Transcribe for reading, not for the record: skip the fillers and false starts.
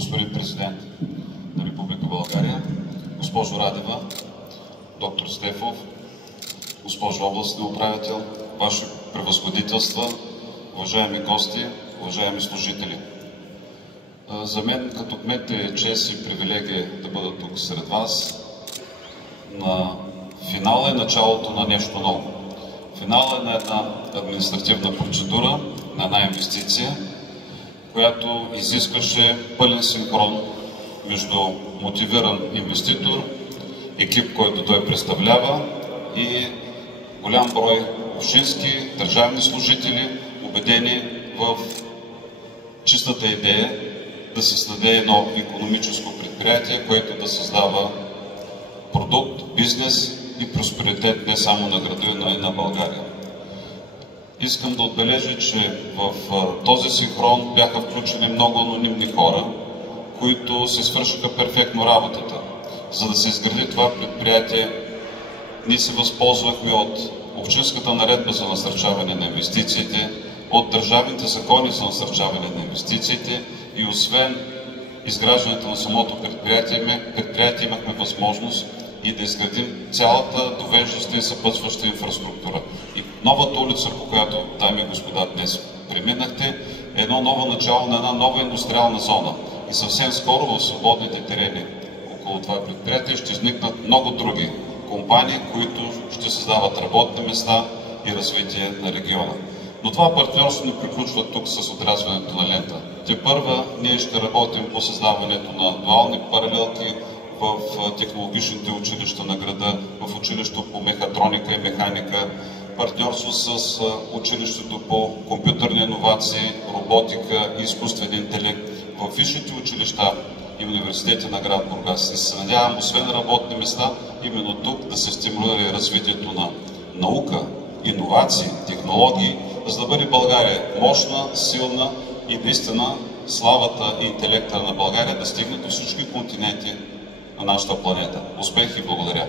господин президент на Република България, госпожо Радева, доктор Стефов, госпожо областен управител, ваши превъзходителства, уважаеми гости, уважаеми служители. За мен като кмет е чест и привилегия да бъда тук сред вас. На финала е началото на нещо ново. Финала е на една административна процедура, на една инвестиция, която изискваше пълен синхрон между мотивиран инвеститор, екип, който той представлява, и голям брой общински, държавни служители, убедени в чистата идея да се създаде едно икономическо предприятие, което да създава продукт, бизнес и просперитет не само на града, но и на България. Искам да отбележа, че в този синхрон бяха включени много анонимни хора, които се свършиха перфектно работата. За да се изгради това предприятие, ние се възползвахме от Общинската наредба за насърчаване на инвестициите, от държавните закони за насърчаване на инвестициите и освен изграждането на самото предприятие имахме възможност и да изградим цялата довеждаща и съпътстваща инфраструктура. И новата улица, по която, дами и господа, днес преминахте, е едно ново начало на една нова индустриална зона. И съвсем скоро в свободните терени около това предприятие ще изникнат много други компании, които ще създават работни места и развитие на региона. Но това партньорство не приключва тук с отрязването на лента. Тепърва ние ще работим по създаването на дуални паралелки в технологичните училища на града, в училището по мехатроника и механика, партньорство с училището по компютърни иновации, роботика и изкуствен интелект, в висшите училища и университети на град Бургас. И се надявам, освен работни места, именно тук да се стимулира и развитието на наука, иновации, технологии, за да бъде България мощна, силна и наистина славата и интелекта на България да стигне до всички континенти на нашата планета. Успех и благодаря!